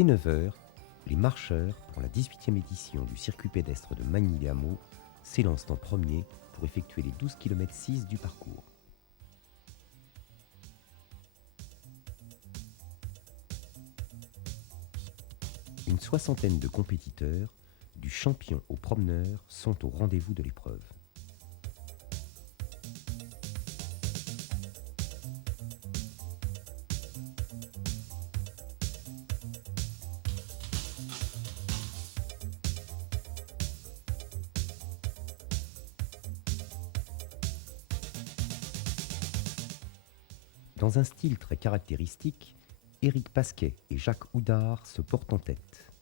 Dès 9 h, les marcheurs, pour la 18e édition du circuit pédestre de Magny-les-Hameaux, s'élancent en premier pour effectuer les 12 km 6 du parcours. Une soixantaine de compétiteurs, du champion au promeneur, sont au rendez-vous de l'épreuve. Dans un style très caractéristique, Éric Pasquet et Jacques Houdard se portent en tête.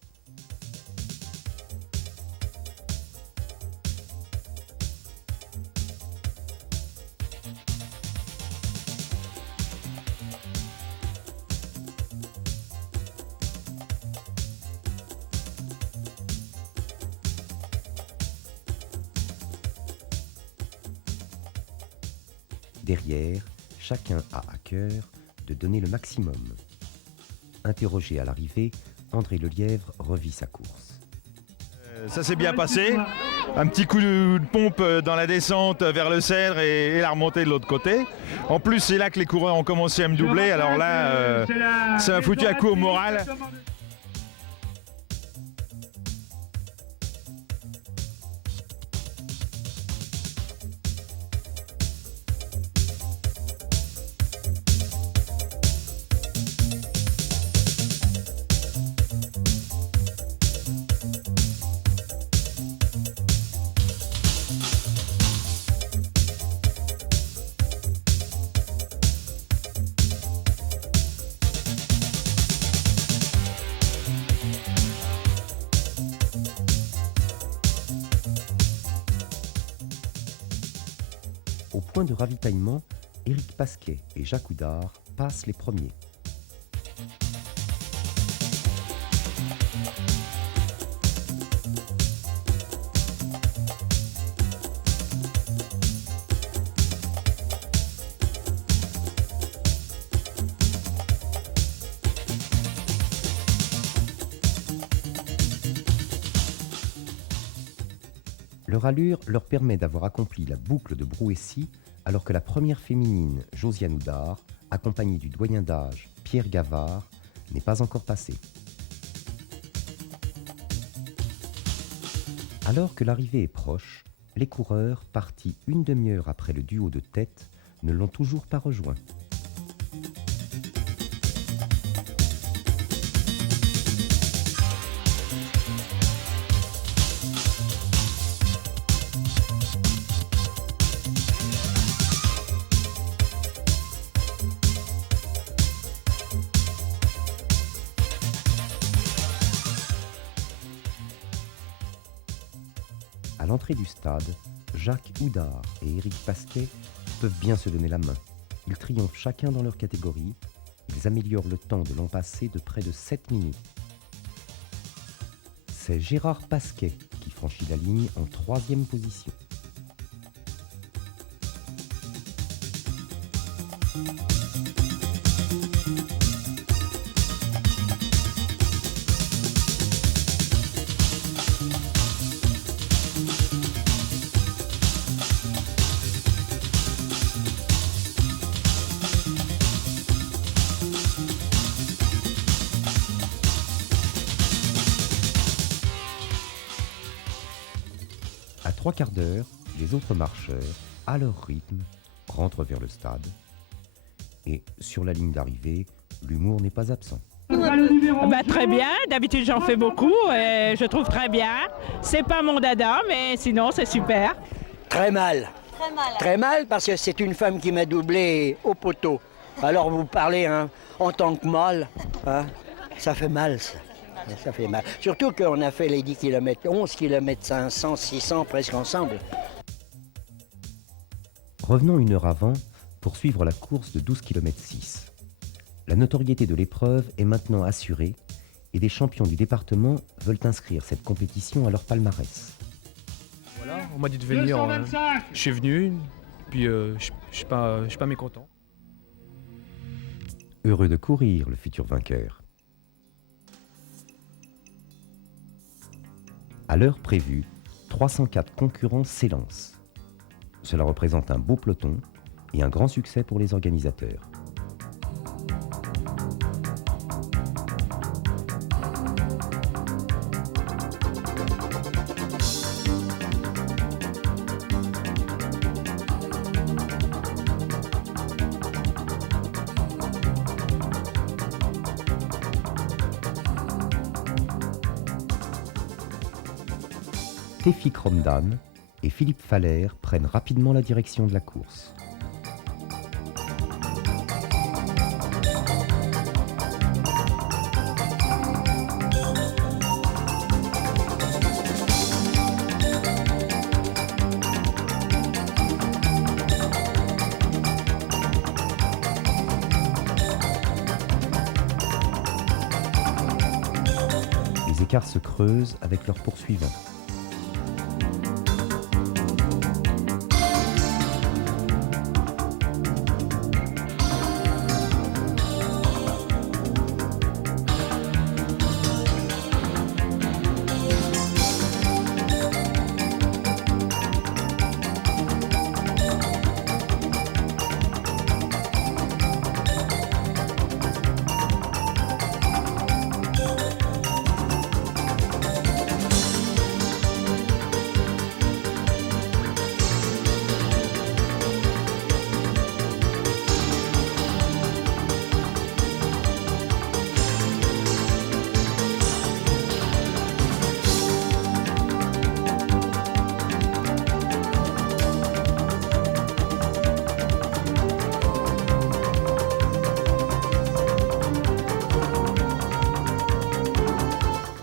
Derrière, chacun a à cœur de donner le maximum. Interrogé à l'arrivée, André Lelièvre revit sa course. Ça s'est bien passé. Un petit coup de pompe dans la descente vers le Cèdre et la remontée de l'autre côté. En plus, c'est là que les coureurs ont commencé à me doubler. Alors là, ça m'a foutu un coup au moral. Au point de ravitaillement, Éric Pasquet et Jacques Houdard passent les premiers. Leur allure leur permet d'avoir accompli la boucle de Brouessy, alors que la première féminine, Josiane Houdard, accompagnée du doyen d'âge, Pierre Gavard, n'est pas encore passée. Alors que l'arrivée est proche, les coureurs, partis une demi-heure après le duo de tête, ne l'ont toujours pas rejoint. À l'entrée du stade, Jacques Houdard et Éric Pasquet peuvent bien se donner la main. Ils triomphent chacun dans leur catégorie. Ils améliorent le temps de l'an passé de près de 7 minutes. C'est Gérard Pasquet qui franchit la ligne en 3e position. À 3/4 d'heure, les autres marcheurs, à leur rythme, rentrent vers le stade. Et sur la ligne d'arrivée, l'humour n'est pas absent. Très bien, d'habitude j'en fais beaucoup et je trouve très bien. C'est pas mon dada, mais sinon c'est super. Très mal. Très mal. Très mal parce que c'est une femme qui m'a doublé au poteau. Alors vous parlez en tant que mâle, ça fait mal ça. Ça fait mal. Surtout qu'on a fait les 10 km, 11 km 500, 600 presque ensemble. Revenons une heure avant pour suivre la course de 12 km 6. La notoriété de l'épreuve est maintenant assurée et des champions du département veulent inscrire cette compétition à leur palmarès. Voilà, on m'a dit de venir, je suis venu, puis je suis pas mécontent. Heureux de courir le futur vainqueur. À l'heure prévue, 304 concurrents s'élancent. Cela représente un beau peloton et un grand succès pour les organisateurs. Tefik Romdan et Philippe Faller prennent rapidement la direction de la course. Les écarts se creusent avec leurs poursuivants.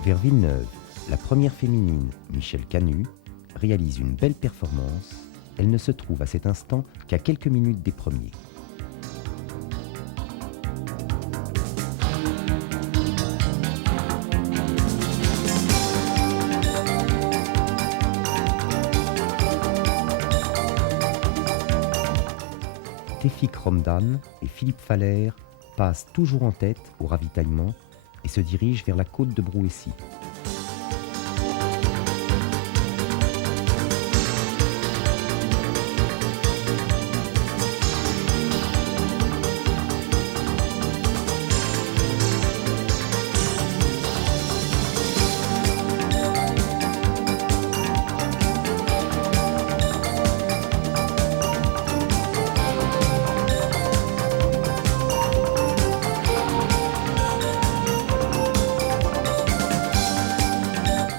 Vers Villeneuve, la première féminine, Michèle Canu, réalise une belle performance. Elle ne se trouve à cet instant qu'à quelques minutes des premiers. Tefik Romdan et Philippe Faller passent toujours en tête au ravitaillement et se dirigent vers la côte de Brouessy.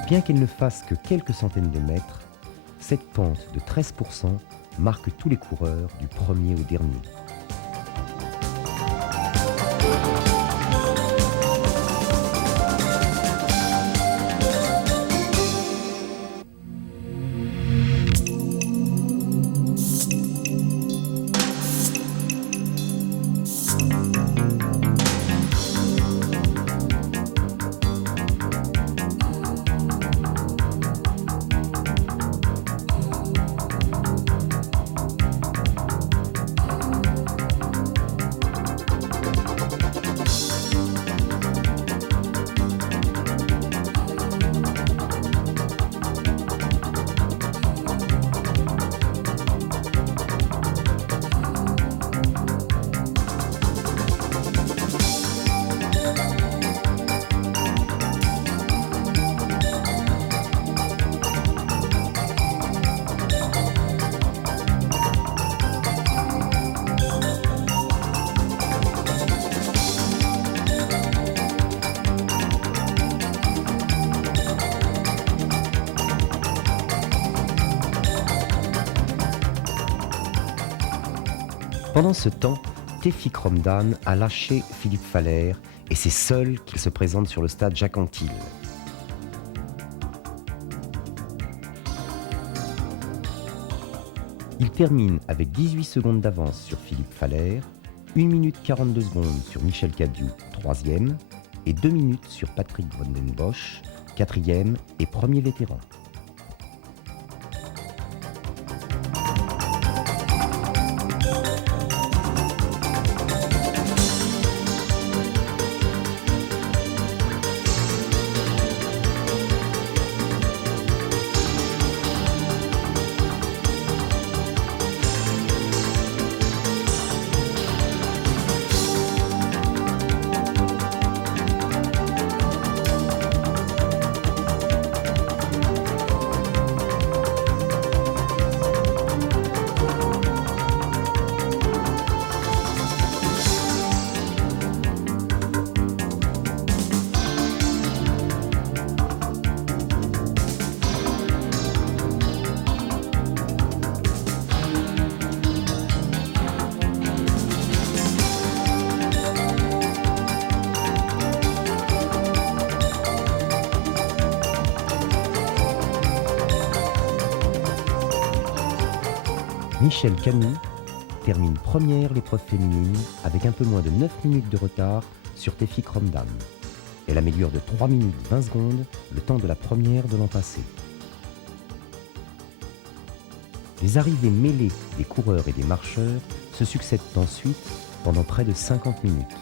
Bien qu'elle ne fasse que quelques centaines de mètres, cette pente de 13% marque tous les coureurs du premier au dernier. Pendant ce temps, Tefik Romdan a lâché Philippe Faller et c'est seul qu'il se présente sur le stade Jacques Anquetil. Il termine avec 18 secondes d'avance sur Philippe Faller, 1 minute 42 secondes sur Michèle Cadiou, 3e, et 2 minutes sur Patrick Van den Bosch, 4e et premier vétéran. Michèle Camus termine première l'épreuve féminine avec un peu moins de 9 minutes de retard sur Tefik Romdan. Elle améliore de 3 minutes 20 secondes le temps de la première de l'an passé. Les arrivées mêlées des coureurs et des marcheurs se succèdent ensuite pendant près de 50 minutes.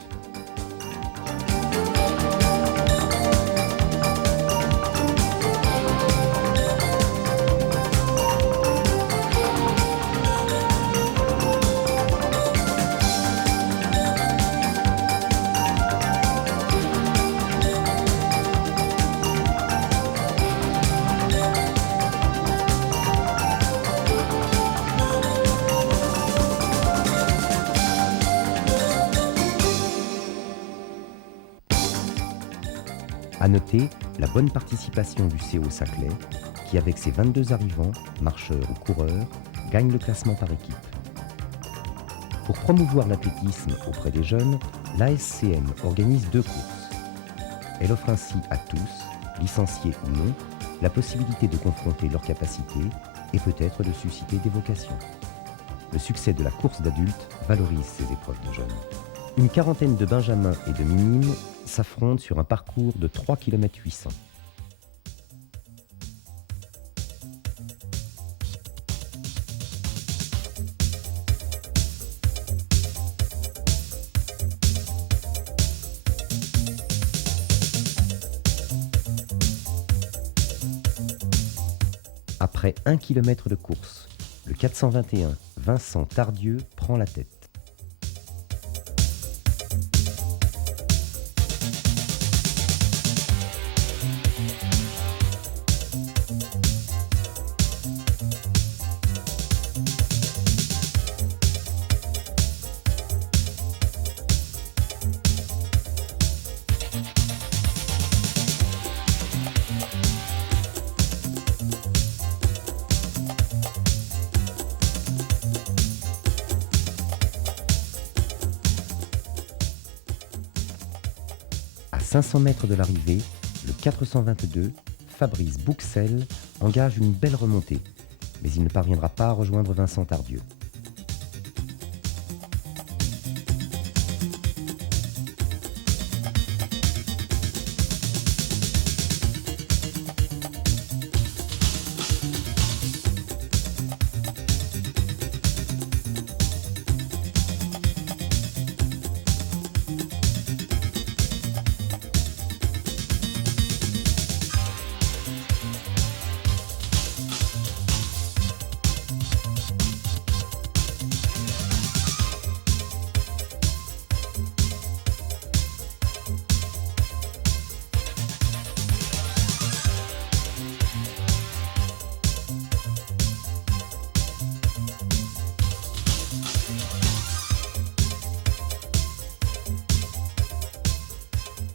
À noter la bonne participation du CO Saclay, qui avec ses 22 arrivants, marcheurs ou coureurs, gagne le classement par équipe. Pour promouvoir l'athlétisme auprès des jeunes, l'ASCM organise 2 courses. Elle offre ainsi à tous, licenciés ou non, la possibilité de confronter leurs capacités et peut-être de susciter des vocations. Le succès de la course d'adultes valorise ces épreuves de jeunes. Une quarantaine de benjamins et de minimes s'affrontent sur un parcours de 3 km 800. Après 1 km de course, le 421 Vincent Tardieu prend la tête. À 500 mètres de l'arrivée, le 422, Fabrice Bouxel, engage une belle remontée, mais il ne parviendra pas à rejoindre Vincent Tardieu.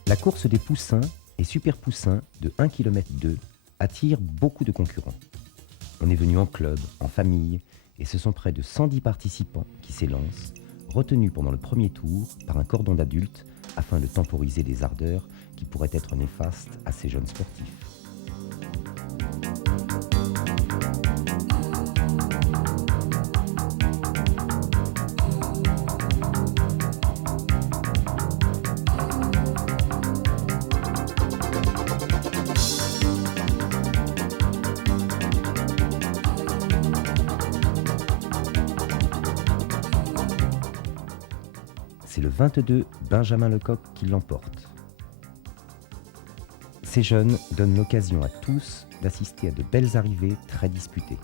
La course des poussins et super poussins de 1 km 2 attire beaucoup de concurrents. On est venu en club, en famille, et ce sont près de 110 participants qui s'élancent, retenus pendant le premier tour par un cordon d'adultes afin de temporiser les ardeurs qui pourraient être néfastes à ces jeunes sportifs. C'est le 22 Benjamin Lecoq qui l'emporte. Ces jeunes donnent l'occasion à tous d'assister à de belles arrivées très disputées.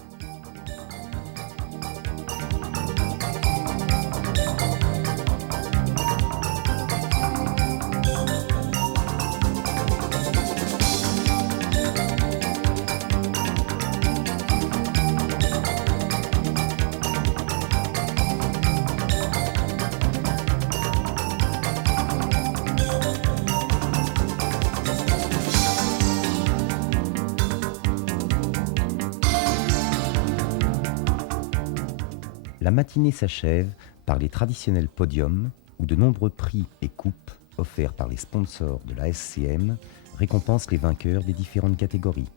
La matinée s'achève par les traditionnels podiums où de nombreux prix et coupes offerts par les sponsors de la SCM récompensent les vainqueurs des différentes catégories.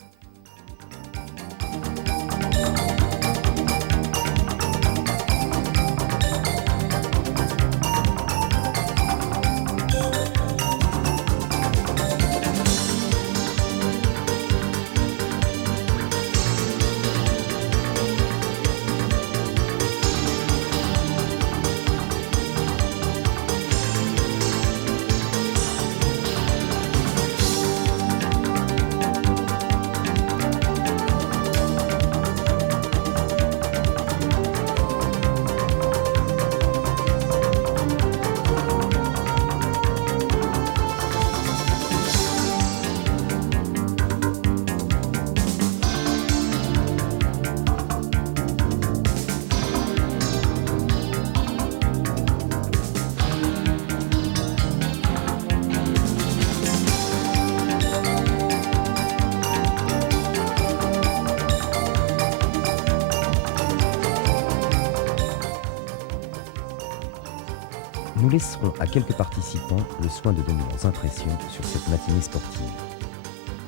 Nous laisserons à quelques participants le soin de donner leurs impressions sur cette matinée sportive.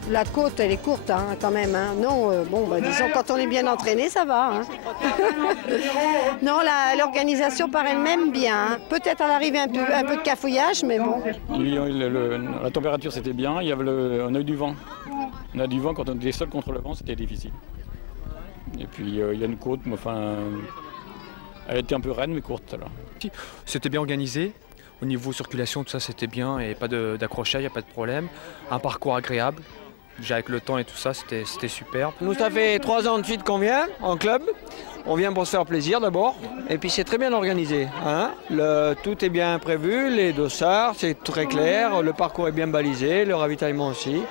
La côte, elle est courte quand même. Non, disons, quand on est bien entraîné, ça va. Non, l'organisation par elle-même, bien. Peut-être à l'arrivée un peu de cafouillage, mais bon. La température, c'était bien. On a eu du vent. On a du vent, quand on était seul contre le vent, c'était difficile. Et puis, il y a une côte, mais enfin, elle était un peu raide, mais courte. Alors. C'était bien organisé. Au niveau circulation, tout ça, c'était bien. Et pas d'accrochage, il n'y a pas de problème. Un parcours agréable. Déjà avec le temps et tout ça, c'était super. Nous, ça fait 3 ans de suite qu'on vient en club. On vient pour se faire plaisir d'abord. Et puis c'est très bien organisé. Tout est bien prévu, les dossards, c'est très clair. Le parcours est bien balisé, le ravitaillement aussi.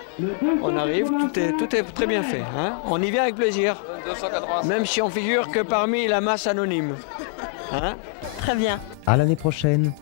On arrive, tout est très bien fait. On y vient avec plaisir. Même si on figure que parmi la masse anonyme. Très bien. À l'année prochaine!